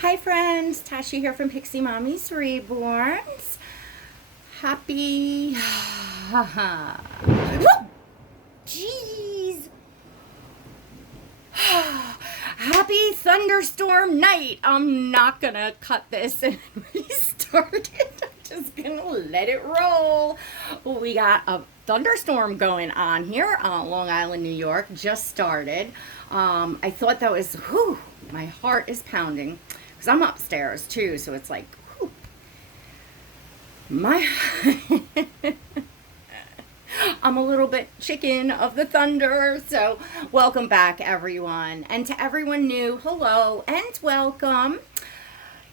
Hi friends, Tasha here from Pixie Mommy's Reborns. Happy... Jeez! Happy thunderstorm night! I'm not gonna cut this and restart it. I'm just gonna let it roll. We got a thunderstorm going on here on Long Island, New York. Just started. I thought that was, whew, my heart is pounding. Because I'm upstairs too, so it's like, whew, my... I'm a little bit chicken of the thunder. So welcome back, everyone. And to everyone new, hello and welcome.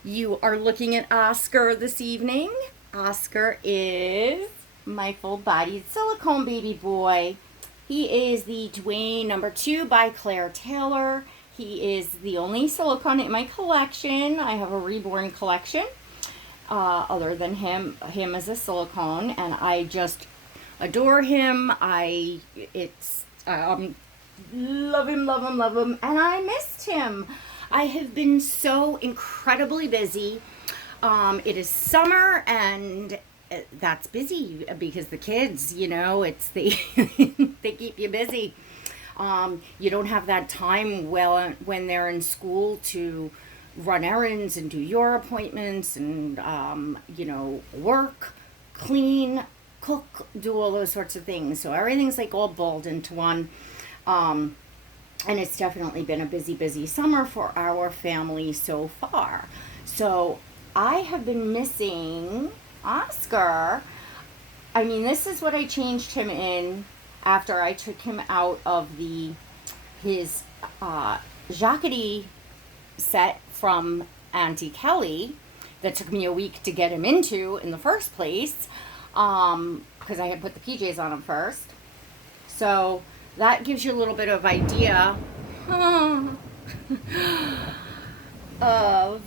You are looking at Oscar this evening. Oscar is my full-bodied silicone baby boy. He is the Dwayne #2 by Claire Taylor. He is the only silicone in my collection. I have a reborn collection other than him as a silicone, and I just adore him. Love him, and I missed him. I have been so incredibly busy. It is summer, and that's busy because the kids, they keep you busy. You don't have that time when they're in school to run errands and do your appointments and, work, clean, cook, do all those sorts of things. So everything's like all balled into one. And it's definitely been a busy, busy summer for our family so far. So I have been missing Oscar. I mean, this is what I changed him in after I took him out of his Jacquerie set from Auntie Kelly that took me a week to get him into in the first place, because I had put the PJs on him first. So that gives you a little bit of idea of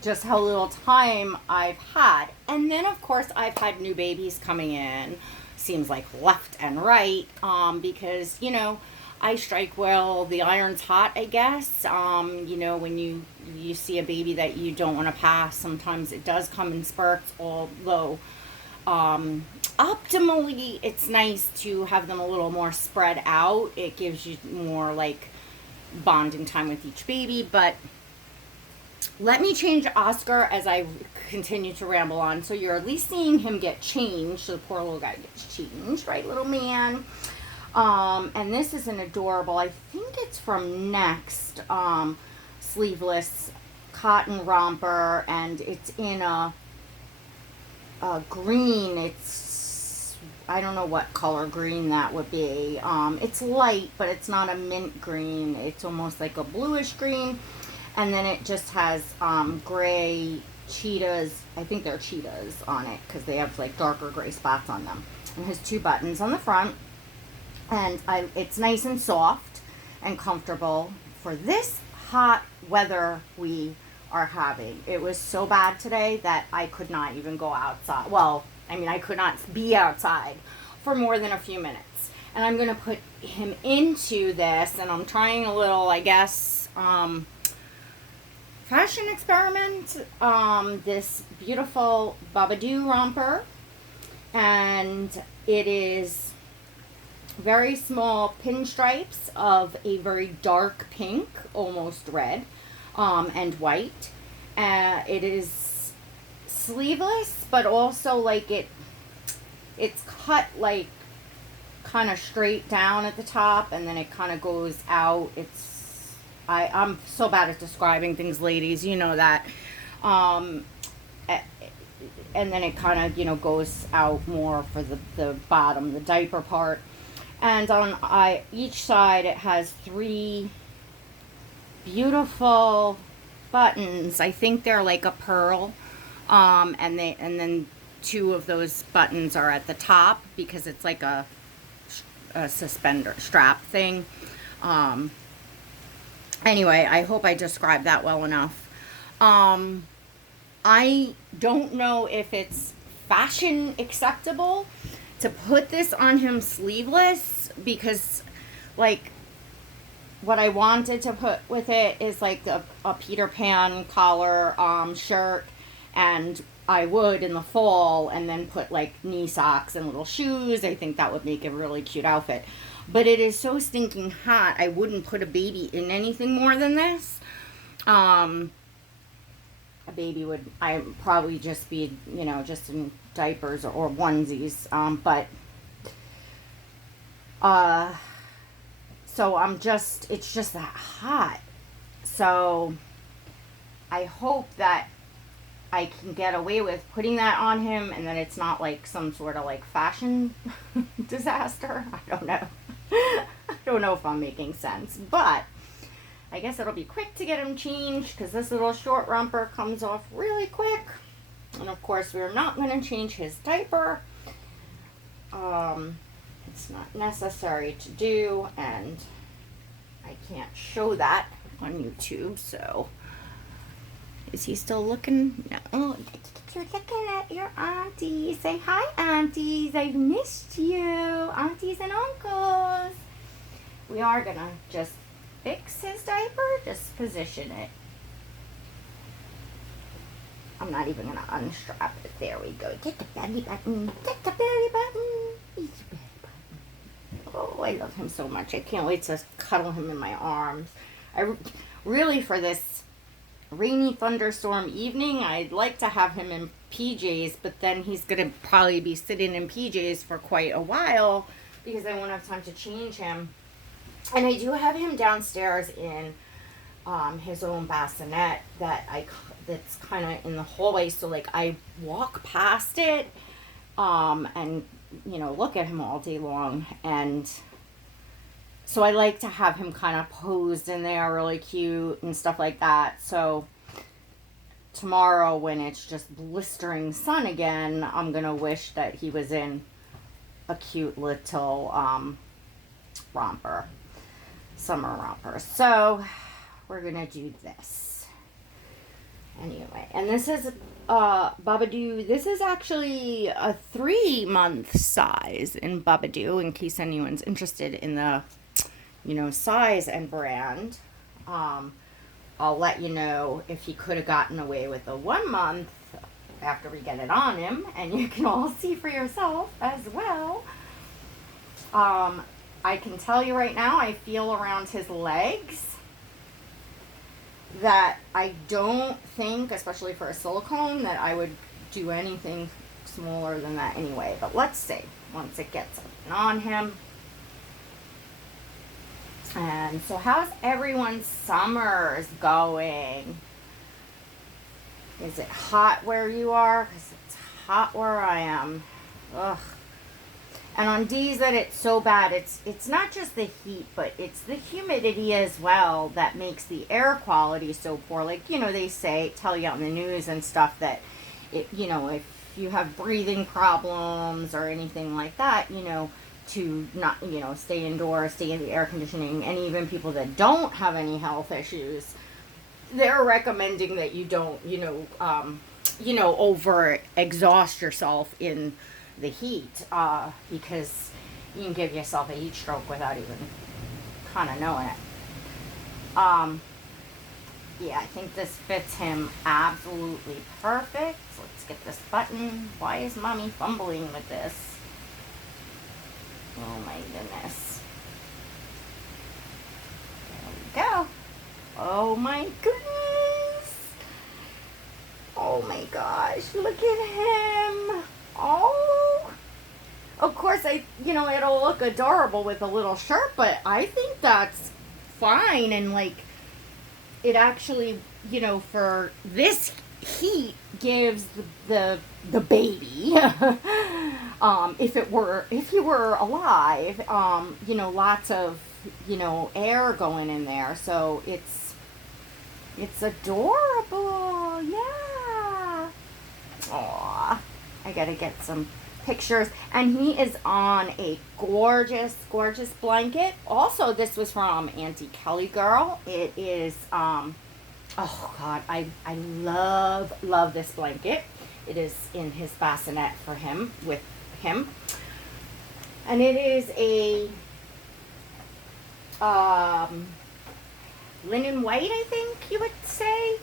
just how little time I've had. And then, of course, I've had new babies coming in, seems like left and right, because, I strike while the iron's hot, I guess. When you see a baby that you don't want to pass, sometimes it does come in spurts, although optimally it's nice to have them a little more spread out. It gives you more, like, bonding time with each baby, but let me change Oscar as I continue to ramble on. So you're at least seeing him get changed. So the poor little guy gets changed, right, little man? And this is an adorable, I think it's from Next, sleeveless cotton romper, and it's in a green. I don't know what color green that would be. It's light, but it's not a mint green. It's almost like a bluish green. And then it just has gray cheetahs. I think they're cheetahs on it because they have like darker gray spots on them. And has 2 buttons on the front. And it's nice and soft and comfortable for this hot weather we are having. It was so bad today that I could not even go outside. Well, I could not be outside for more than a few minutes. And I'm going to put him into this, and I'm trying a little, I guess, fashion experiment, this beautiful Babidu romper, and it is very small pinstripes of a very dark pink, almost red, and white. It is sleeveless, but also like it's cut like kind of straight down at the top, and then it kind of goes out. I'm so bad at describing things, ladies. You know that. And then it kind of, goes out more for the bottom, the diaper part. And on each side, it has 3 beautiful buttons. I think they're like a pearl. And then 2 of those buttons are at the top because it's like a suspender strap thing. Anyway, I hope I described that well enough. I don't know if it's fashion acceptable to put this on him sleeveless because, like, what I wanted to put with it is like a Peter Pan collar shirt, and I would in the fall, and then put like knee socks and little shoes. I think that would make a really cute outfit. But it is so stinking hot, I wouldn't put a baby in anything more than this. A baby would, I probably just be, just in diapers or onesies. So it's just that hot. So I hope that I can get away with putting that on him, and then it's not like some sort of like fashion disaster. I don't know. I don't know if I'm making sense, but I guess it'll be quick to get him changed because this little short romper comes off really quick. And of course, we're not going to change his diaper. It's not necessary to do, and I can't show that on YouTube, so is he still looking? No. You're looking at your auntie. Say hi, aunties. I've missed you, aunties and uncles. We are gonna just fix his diaper, just position it. I'm not even gonna unstrap it. There we go. Get the belly button. Get the belly button. Eat the belly button. Oh, I love him so much. I can't wait to cuddle him in my arms. Really, for this rainy thunderstorm evening, I'd like to have him in PJs, but then he's gonna probably be sitting in PJs for quite a while because I won't have time to change him. And I do have him downstairs in his own bassinet that's kind of in the hallway, so like I walk past it and look at him all day long, and so I like to have him kind of posed in there really cute and stuff like that. So tomorrow, when it's just blistering sun again, I'm gonna wish that he was in a cute little romper, summer romper. So we're gonna do this anyway. And this is Babidu. This is actually a 3-month size in Babidu, in case anyone's interested in the size and brand. I'll let you know if he could have gotten away with a 1 month after we get it on him, and you can all see for yourself as well. I can tell you right now, I feel around his legs that I don't think, especially for a silicone, that I would do anything smaller than that anyway. But let's see, once it gets on him. And so how's everyone's summers going? Is it hot where you are? Because it's hot where I am. Ugh. And on days that it's so bad, it's not just the heat, but it's the humidity as well that makes the air quality so poor. Like, they tell you on the news and stuff that, if you have breathing problems or anything like that, to not, stay indoors, stay in the air conditioning. And even people that don't have any health issues, they're recommending that you don't, over exhaust yourself in the heat, because you can give yourself a heat stroke without even kind of knowing it. Yeah, I think this fits him absolutely perfect. So let's get this button. Why is mommy fumbling with this? Oh my goodness. There we go. Oh my goodness. Oh my gosh, look at him. Oh. Of course, it'll look adorable with a little shirt, but I think that's fine. And like, it actually, for this heat gives the baby, if he were alive, lots of, air going in there. So it's adorable. Yeah. Aw, I gotta get some pictures. And he is on a gorgeous, gorgeous blanket. Also, this was from Auntie Kelly Girl. It is, oh God, I love this blanket. It is in his bassinet for him, with him. And it is a linen white, I think you would say.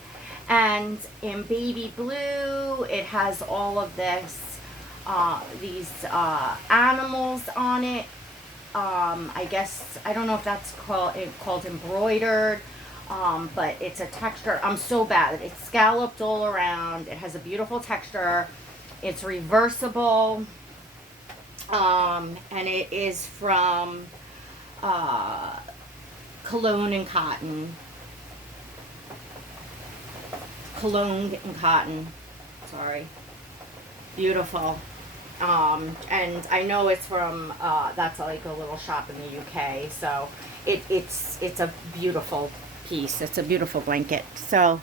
And in baby blue, it has all of these animals on it. I guess, I don't know if that's called embroidered, but it's a texture. I'm so bad. It's scalloped all around. It has a beautiful texture. It's reversible, and it is from Cologne and Cotton. Cologne and Cotton. Sorry. Beautiful. And I know it's from that's like a little shop in the UK. So it's a beautiful piece. It's a beautiful blanket. So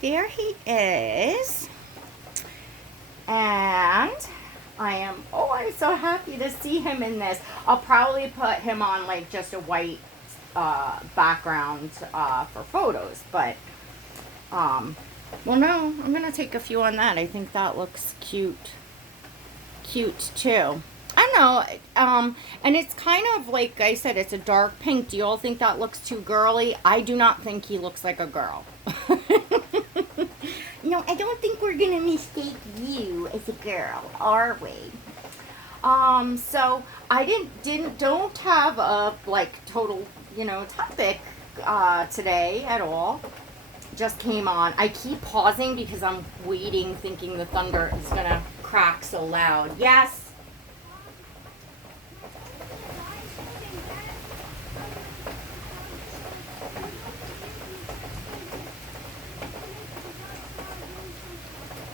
there he is. And I'm so happy to see him in this. I'll probably put him on like just a white background for photos, but well, no, I'm gonna take a few on that. I think that looks cute too. I don't know, and it's kind of like I said, it's a dark pink. Do you all think that looks too girly? I do not think he looks like a girl. No, I don't think we're gonna mistake you as a girl, are we? So I don't have a like total, topic today at all. Just came on. I keep pausing because I'm waiting, thinking the thunder is gonna crack so loud. Yes.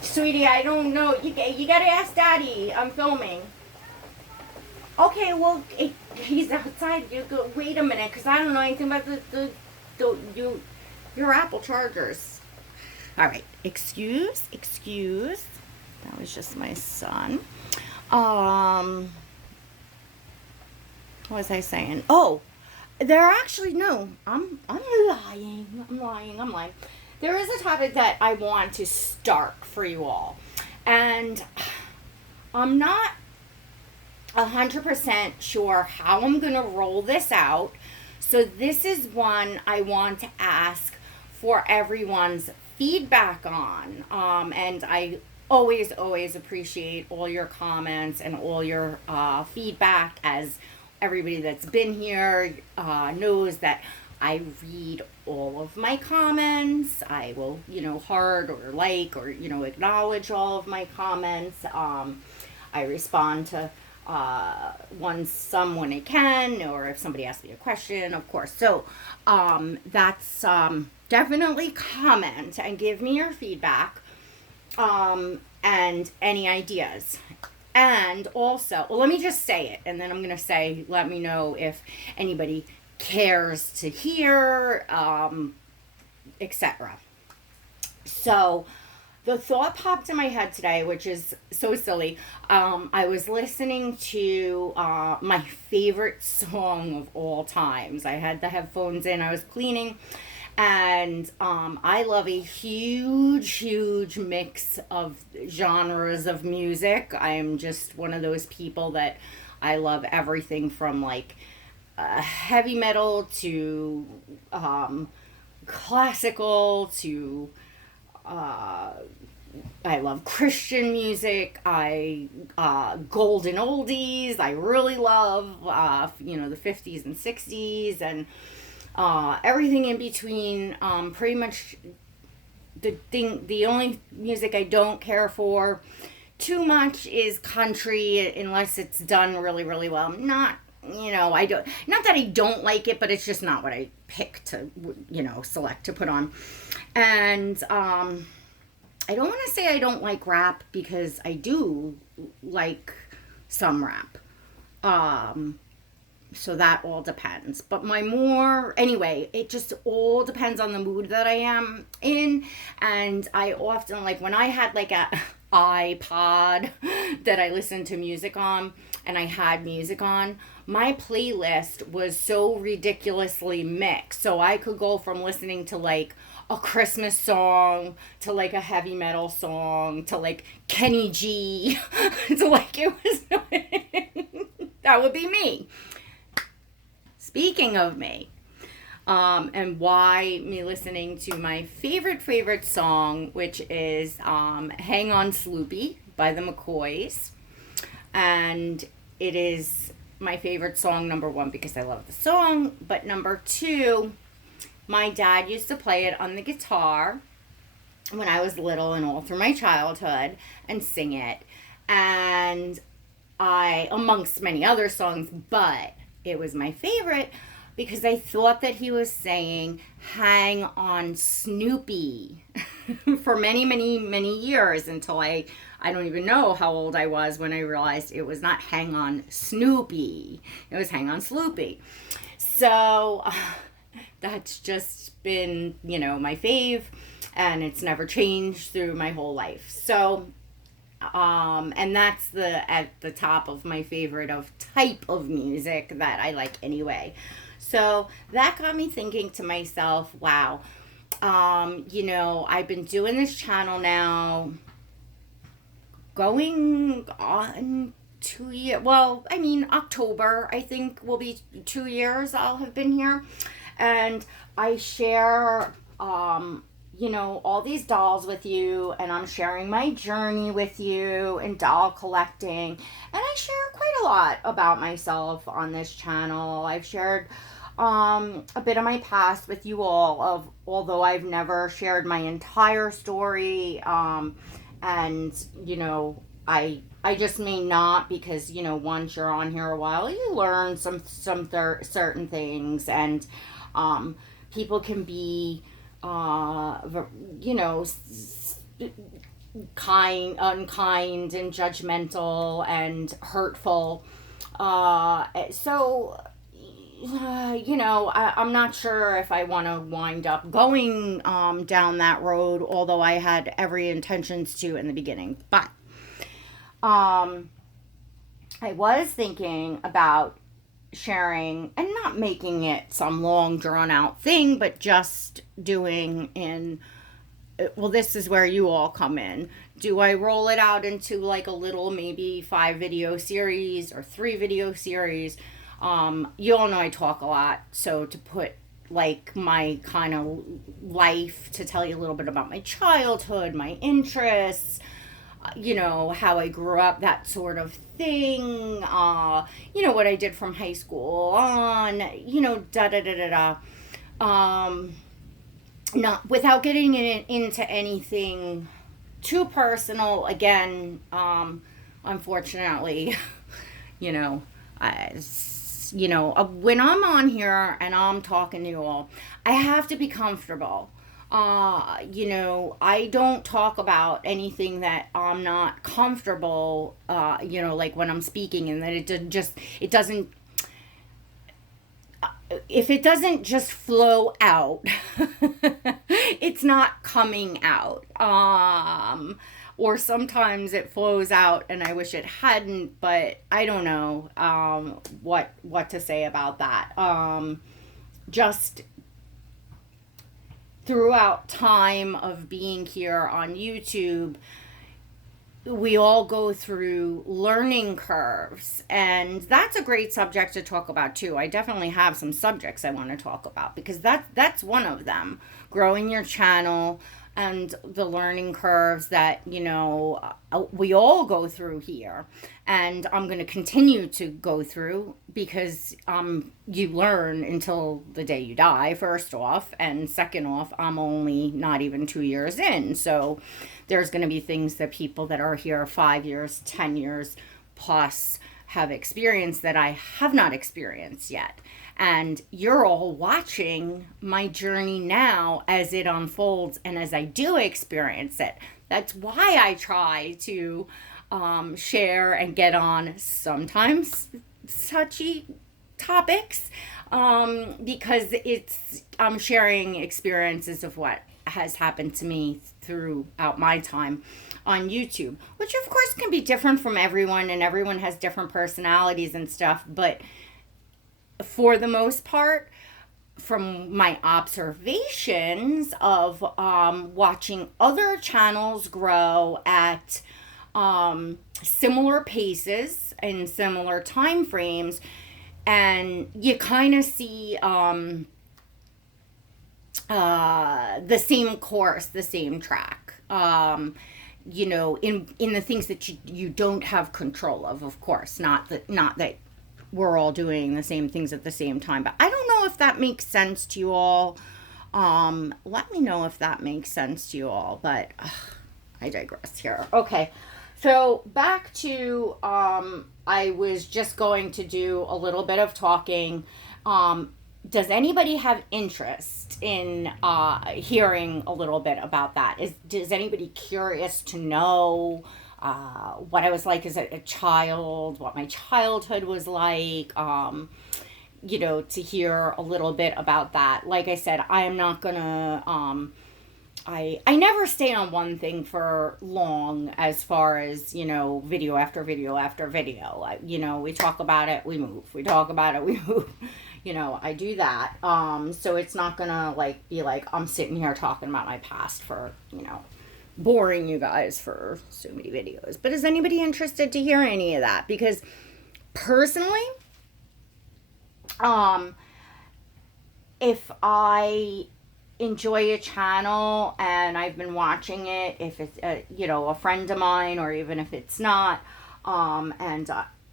Sweetie, I don't know. You gotta ask Daddy. I'm filming. Okay, well, he's outside. You go. Wait a minute, because I don't know anything about your Apple chargers. All right. Excuse. That was just my son. What was I saying? Oh, there actually no. I'm lying. There is a topic that I want to start for you all. And I'm not 100% sure how I'm going to roll this out. So this is one I want to ask for everyone's feedback on. And I always appreciate all your comments and all your feedback, as everybody that's been here knows that I read all of my comments. I will, heart or like or, acknowledge all of my comments. I respond to some when I can, or if somebody asks me a question, of course. So that's definitely comment and give me your feedback and any ideas. And also, well, let me just say it, and then I'm going to say, let me know if anybody cares to hear, etc. So the thought popped in my head today, which is so silly. I was listening to my favorite song of all times. I had the headphones in, I was cleaning, and I love a huge mix of genres of music. I am just one of those people that I love everything from like heavy metal to classical to I love Christian music. I golden oldies. I really love the 50s and 60s and everything in between. Pretty much the only music I don't care for too much is country, unless it's done really well. Not that I don't like it, but it's just not what I pick to, select to put on. And I don't want to say I don't like rap, because I do like some rap. So that all depends. But anyway, it just all depends on the mood that I am in. And I often, like when I had like a iPod that I listened to music on, and I had music on, my playlist was so ridiculously mixed. So I could go from listening to like a Christmas song to like a heavy metal song to like Kenny G to like it was that would be me. Speaking of me, and why me listening to my favorite song, which is Hang On Sloopy by the McCoys. And it is my favorite song, number one, because I love the song. But number two, my dad used to play it on the guitar when I was little and all through my childhood and sing it. And amongst many other songs, but it was my favorite because I thought that he was saying hang on Snoopy for many years until I don't even know how old I was when I realized it was not hang on Snoopy. It was hang on Sloopy. So that's just been, my fave, and it's never changed through my whole life. So, and that's at the top of my favorite of type of music that I like anyway. So that got me thinking to myself, wow, I've been doing this channel now going on 2 years. Well, October, I think, will be 2 years I'll have been here. And I share, all these dolls with you, and I'm sharing my journey with you in doll collecting. And I share quite a lot about myself on this channel. I've shared a bit of my past with you all, although I've never shared my entire story. And, I just may not because, once you're on here a while, you learn some certain things, and people can be, unkind and judgmental and hurtful. I'm not sure if I want to wind up going down that road, although I had every intentions to in the beginning. But I was thinking about sharing and not making it some long drawn out thing, but just doing this is where you all come in. Do I roll it out into like a little maybe 5 video series or 3 video series? You all know I talk a lot, so to put like my kind of life, to tell you a little bit about my childhood, my interests, how I grew up, that sort of thing, what I did from high school on, not without getting into anything too personal. Again, unfortunately, when I'm on here and I'm talking to you all, I have to be comfortable. I don't talk about anything that I'm not comfortable, like when I'm speaking, and that it doesn't, if it doesn't just flow out, it's not coming out. Or sometimes it flows out and I wish it hadn't, but I don't know what to say about that. Just throughout time of being here on YouTube, we all go through learning curves, and that's a great subject to talk about too. I definitely have some subjects I want to talk about because that's one of them. Growing your channel and the learning curves that, we all go through here. And I'm going to continue to go through because you learn until the day you die, first off. And second off, I'm only not even 2 years in. So there's going to be things that people that are here 5 years, 10 years plus have experienced that I have not experienced yet. And you're all watching my journey now as it unfolds and as I do experience it. That's why I try to share and get on sometimes touchy topics, because I'm sharing experiences of what has happened to me throughout my time on YouTube, which of course can be different from everyone, and everyone has different personalities and stuff, but for the most part, from my observations of watching other channels grow at similar paces and similar time frames, and you kind of see the same course, the same track. In the things that you don't have control of course, not that we're all doing the same things at the same time. But I don't know if that makes sense to you all. Let me know if that makes sense to you all. But I digress here. Okay, so back to I was just going to do a little bit of talking. Does anybody have interest in hearing a little bit about that? Is anybody curious to know what I was like as a child, what my childhood was like? To hear a little bit about that. Like I said, I am not gonna. I never stay on one thing for long as far as, video after video after video. We talk about it, we move. We talk about it, we move. I do that. So it's not gonna be like I'm sitting here talking about my past for, boring you guys for so many videos. But is anybody interested to hear any of that? Because personally, if I enjoy a channel and I've been watching it, if it's a friend of mine, or even if it's not, and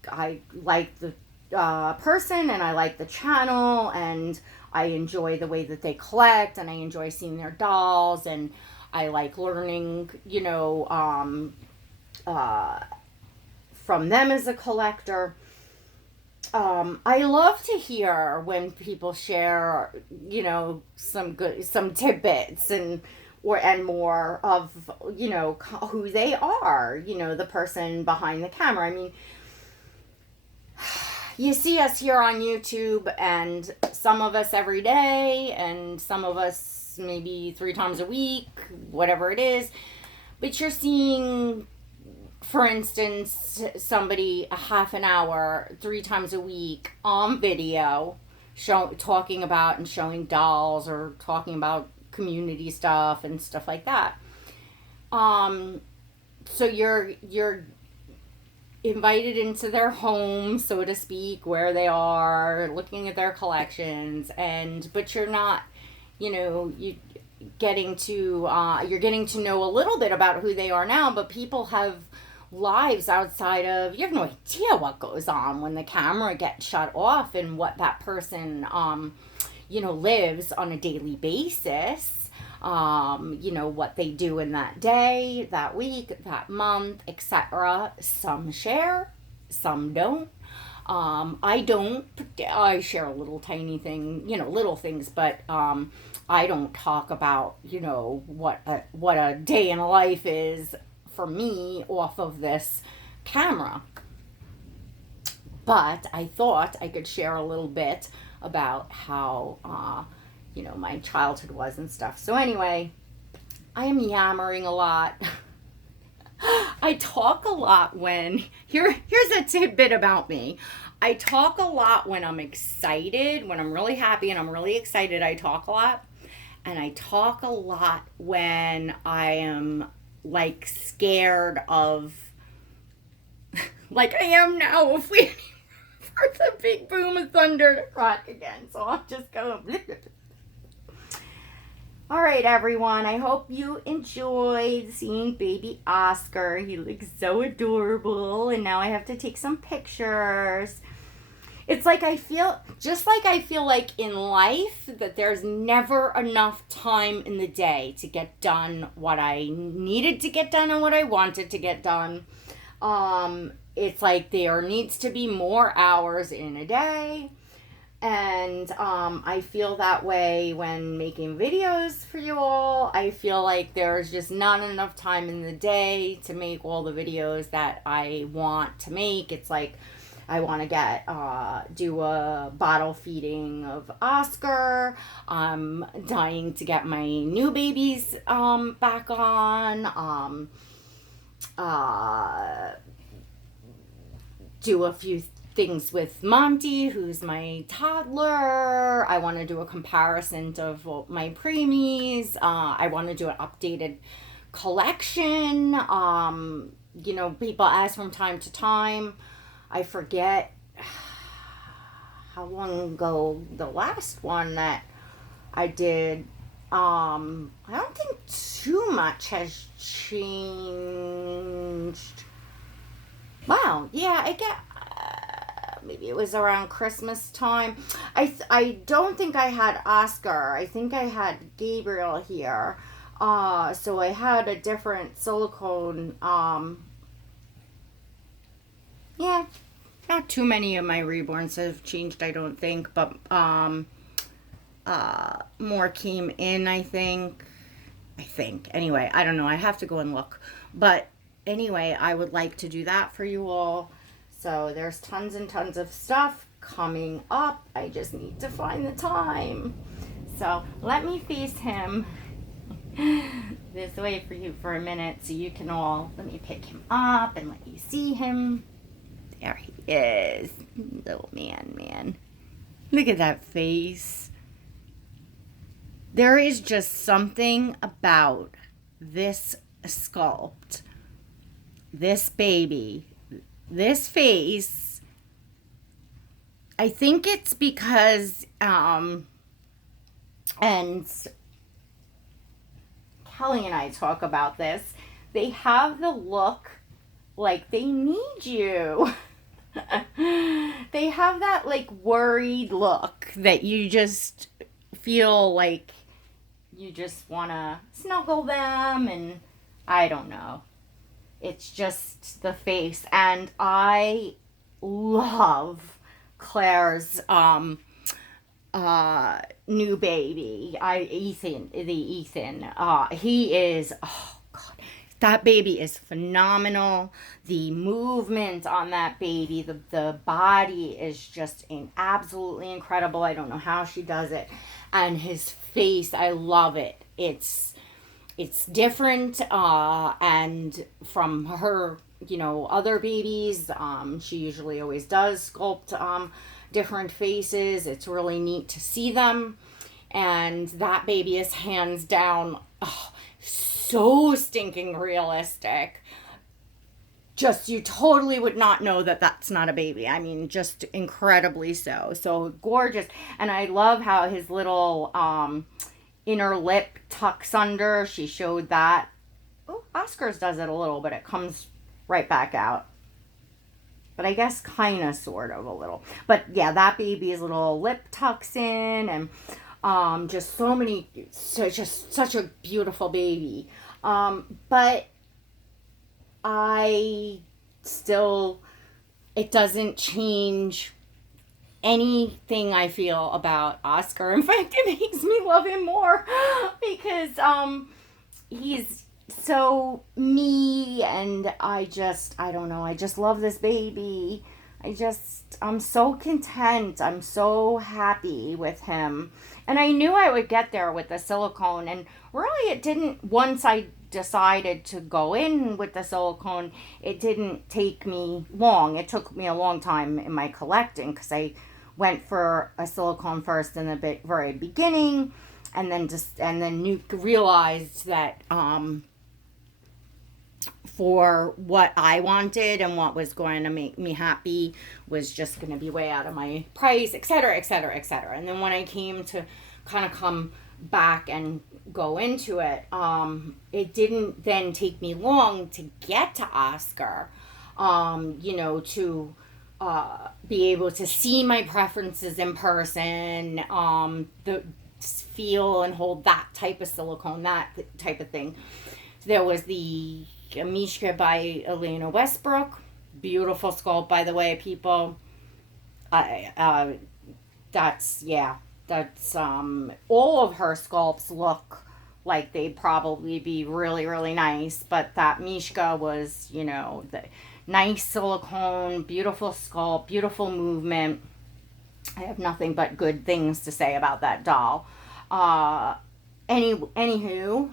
I like the person, and I like the channel, and I enjoy the way that they collect, and I enjoy seeing their dolls, and I like learning from them as a collector. I love to hear when people share, some tidbits and more of, who they are, the person behind the camera. I mean, you see us here on YouTube, and some of us every day, and some of us maybe 3 times a week, whatever it is. But you're seeing, for instance, somebody a half an hour, 3 times a week on video, talking about and showing dolls, or talking about community stuff and stuff like that. So you're invited into their home, so to speak, where they are, looking at their collections, but you're not, you're getting to know a little bit about who they are now. But people have lives outside of, you have no idea what goes on when the camera gets shut off, and what that person lives on a daily basis. What they do in that day, that week, that month, etc. Some share, some don't. I don't. I share a little tiny thing, little things, but I don't talk about, what a day in a life is for me off of this camera. But I thought I could share a little bit about how my childhood was and stuff. So anyway, I am yammering a lot. I talk a lot when, here's a tidbit about me. I talk a lot when I'm excited, when I'm really happy and I'm really excited, I talk a lot. And I talk a lot when I am scared of, like I am now, if we for the big boom of thunder to crack again. So I'll just go. All right, everyone. I hope you enjoyed seeing baby Oscar. He looks so adorable. And now I have to take some pictures. It's like I feel like in life that there's never enough time in the day to get done what I needed to get done and what I wanted to get done. It's like there needs to be more hours in a day. And I feel that way when making videos for you all. I feel like there's just not enough time in the day to make all the videos that I want to make. It's like I want to do a bottle feeding of Oscar. I'm dying to get my new babies back on. Do a few things with Monty, who's my toddler. I want to do a comparison of my preemies. I want to do an updated collection. People ask from time to time. I forget how long ago the last one that I did I don't think too much has changed. Wow, yeah, I get. Maybe it was around Christmas time. I don't think I had Oscar. I think I had Gabriel here. So I had a different silicone. Yeah, not too many of my reborns have changed, I don't think, but more came in, I think. I think. Anyway, I don't know. I have to go and look. But anyway, I would like to do that for you all. So there's tons and tons of stuff coming up. I just need to find the time. So let me face him this way for you for a minute so you can all, let me pick him up and let you see him. There he is. Little man. Look at that face. There is just something about this sculpt, this baby, this face. I think it's because, and Kelly and I talk about this, they have the look like they need you. They have that like worried look that you just feel like you just want to snuggle them, and I don't know. It's just the face. And I love Claire's new baby. Ethan. He is, oh God, that baby is phenomenal. The movement on that baby, the body is just absolutely incredible. I don't know how she does it. And his face, I love it. It's different, and from her, other babies, she usually always does sculpt different faces. It's really neat to see them. And that baby is hands down so stinking realistic. Just, you totally would not know that that's not a baby. I mean, just incredibly so. So gorgeous. And I love how his little inner lip tucks under. She showed that. Oh, Oscar's does it a little, but it comes right back out. But I guess kind of, sort of, a little. But yeah, that baby's little lip tucks in, and just so many, just such a beautiful baby. But I still, it doesn't change anything I feel about Oscar. In fact, it makes me love him more because he's so me, and I don't know, I just love this baby. I'm so content. I'm so happy with him. And I knew I would get there with the silicone, and really it didn't, once I decided to go in with the silicone, it didn't take me long. It took me a long time in my collecting because I went for a silicone first in the very beginning, and then you realized that for what I wanted and what was going to make me happy was just going to be way out of my price, etc., etc., etc. And then when I came to kind of come back and go into it, it didn't then take me long to get to Oscar, to be able to see my preferences in person, the feel and hold that type of silicone, that type of thing. There was the Mishka by Elena Westbrook. Beautiful sculpt, by the way, people. That's all of her sculpts look like they'd probably be really, really nice, but that Mishka was, the nice silicone, beautiful sculpt, beautiful movement. I have nothing but good things to say about that doll. Anywho,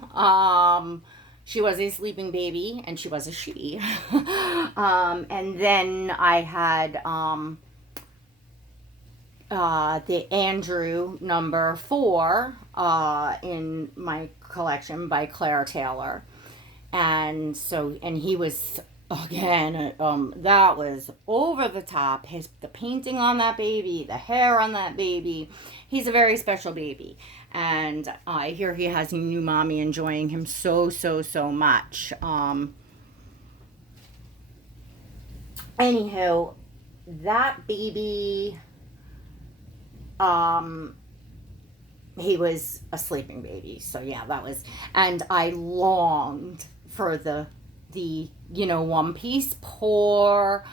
she was a sleeping baby, and she was a she. And then I had the Andrew number 4 in my collection by Claire Taylor. And he was, again, that was over the top. The painting on that baby, the hair on that baby. He's a very special baby. And I hear he has a new mommy enjoying him so, so, so much. Anywho, that baby, he was a sleeping baby. So yeah, that was, and I longed for the one piece pour.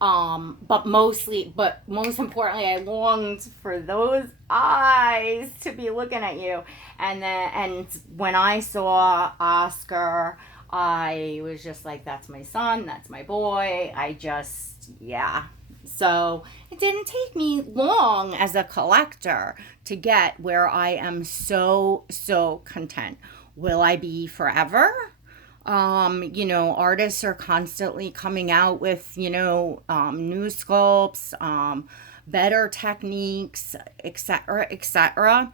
But most importantly, I longed for those eyes to be looking at you. And when I saw Oscar, I was just like, that's my son, that's my boy. Yeah. So it didn't take me long as a collector to get where I am so, so content. Will I be forever? Artists are constantly coming out with, new sculpts, better techniques, etc., etc.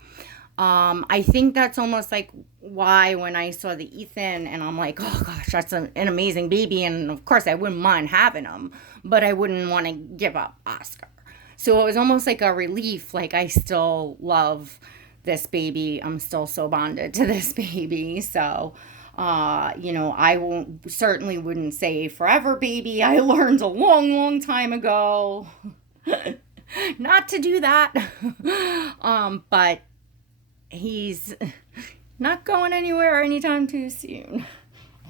I think that's almost like why when I saw the Ethan and I'm like, oh gosh, that's an amazing baby. And of course I wouldn't mind having him, but I wouldn't want to give up Oscar. So it was almost like a relief. Like I still love this baby. I'm still so bonded to this baby. So, I certainly wouldn't say forever baby. I learned a long, long time ago not to do that. But he's not going anywhere anytime too soon.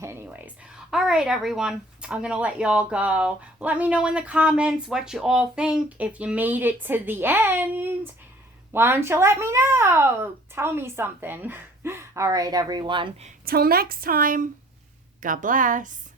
Anyways, all right, everyone. I'm going to let y'all go. Let me know in the comments what you all think. If you made it to the end, why don't you let me know? Tell me something. All right, everyone. Till next time, God bless.